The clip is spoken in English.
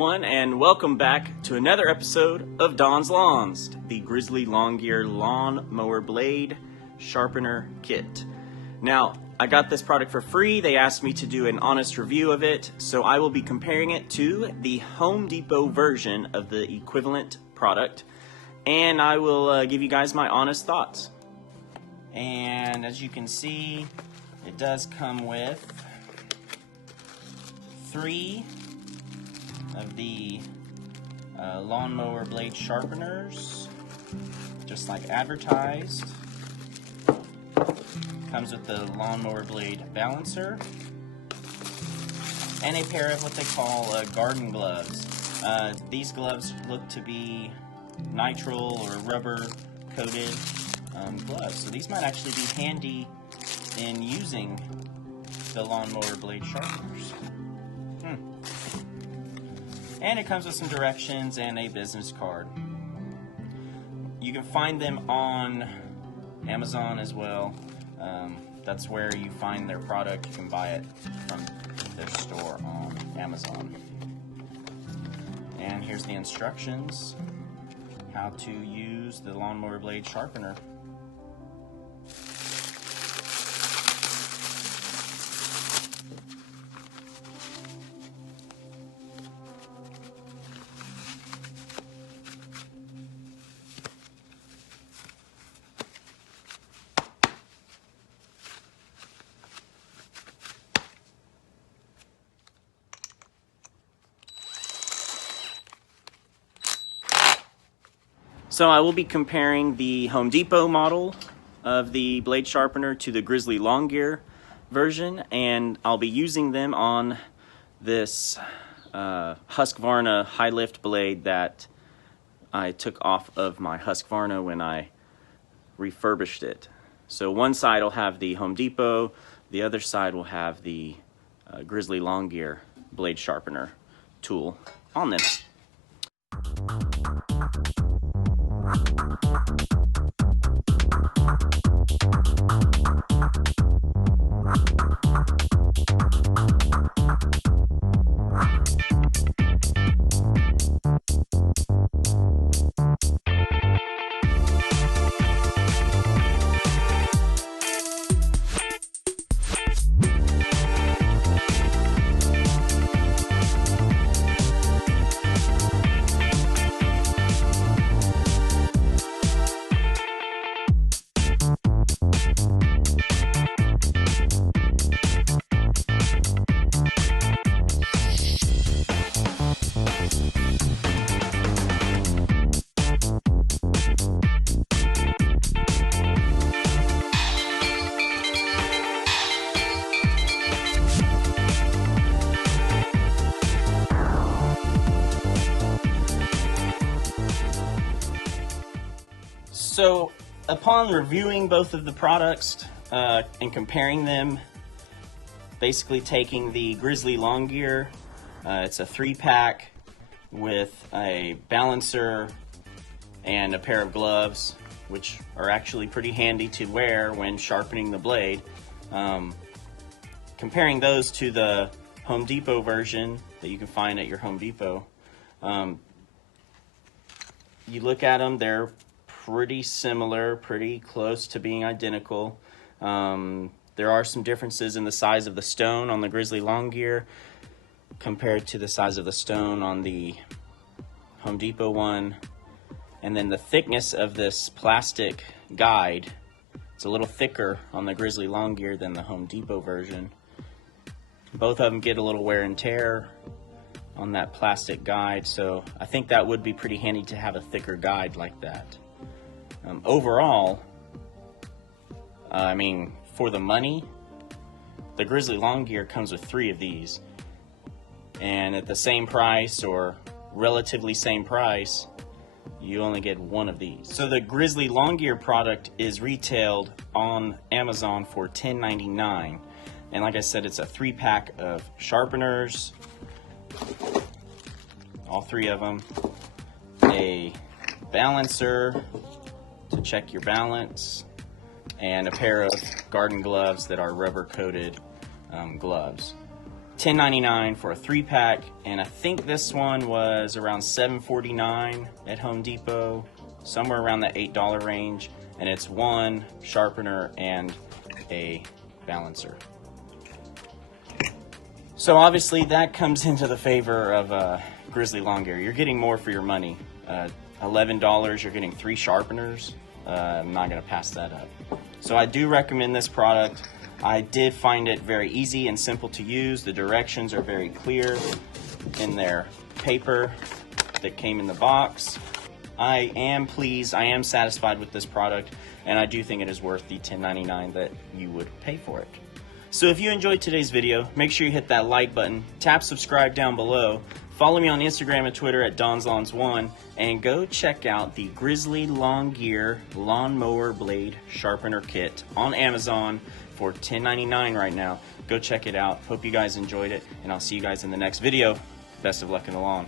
everyone, and welcome back to another episode of Don's Lawns, the Grizzly Long Gear Lawn Mower Blade Sharpener Kit. Now, I got this product for free. They asked me to do an honest review of it, so I will be comparing it to the Home Depot version of the equivalent product, and I will give you guys my honest thoughts. And as you can see, it does come with 3 of the lawnmower blade sharpeners, just like advertised. Comes with the lawnmower blade balancer and a pair of what they call garden gloves. These gloves look to be nitrile or rubber coated gloves, so these might actually be handy in using the lawnmower blade sharpeners. And it comes with some directions and a business card. You can find them on Amazon as well. That's where you find their product. You can buy it from their store on Amazon. And here's the instructions how to use the lawnmower blade sharpener. So I will be comparing the Home Depot model of the blade sharpener to the Grizzly Long Gear version, and I'll be using them on this Husqvarna high lift blade that I took off of my Husqvarna when I refurbished it. So one side will have the Home Depot, the other side will have the Grizzly Long Gear blade sharpener tool on them. So, upon reviewing both of the products and comparing them, basically taking the Grizzly Long Gear, it's a 3-pack with a balancer and a pair of gloves, which are actually pretty handy to wear when sharpening the blade. Comparing those to the Home Depot version that you can find at your Home Depot, you look at them, they're pretty similar, pretty close to being identical. There are some differences in the size of the stone on the Grizzly Long Gear compared to the size of the stone on the Home Depot one. And then the thickness of this plastic guide, it's a little thicker on the Grizzly Long Gear than the Home Depot version. Both of them get a little wear and tear on that plastic guide, so I think that would be pretty handy to have a thicker guide like that. Overall, I mean, for the money, the Grizzly Long Gear comes with 3 of these. And at the same price, or relatively same price, you only get 1 of these. So the Grizzly Long Gear product is retailed on Amazon for $10.99. And like I said, it's a 3-pack of sharpeners, all 3 of them, a balancer to check your balance, and a pair of garden gloves that are rubber coated gloves. $10.99 for a 3-pack, and I think this one was around $7.49 at Home Depot, somewhere around that $8 range, and it's one sharpener and a balancer. So obviously that comes into the favor of Grizzly lawn gear. You're getting more for your money. $11, you're getting 3 sharpeners. I'm not gonna pass that up. So I do recommend this product. I did find it very easy and simple to use. The directions are very clear in their paper that came in the box. I am pleased, I am satisfied with this product, and I do think it is worth the $10.99 that you would pay for it. So if you enjoyed today's video, make sure you hit that like button, tap subscribe down below, follow me on Instagram and Twitter at DonsLawns1, and go check out the Grizzly Lawn Gear Lawnmower Blade Sharpener Kit on Amazon for $10.99 right now. Go check it out. Hope you guys enjoyed it, and I'll see you guys in the next video. Best of luck in the lawn.